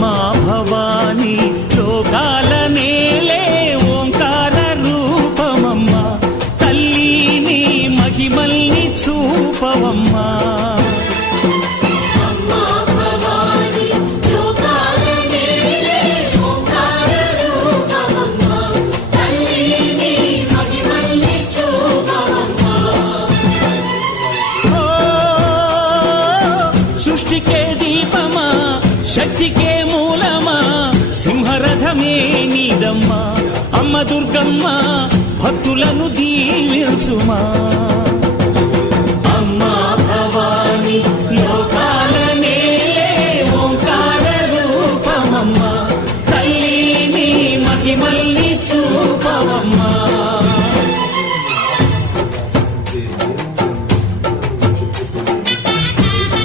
అమ్మా భవానీ లోకాల నేలే ఓంకార రూపమమ్మా తల్లి నీ మహిమల్ని చూపవమ్మా సృష్టికే దీపమా శక్తికే మూలమా సింహరథమే నీదమ్మా అమ్మ దుర్గమ్మ భక్తులను దీవించుమా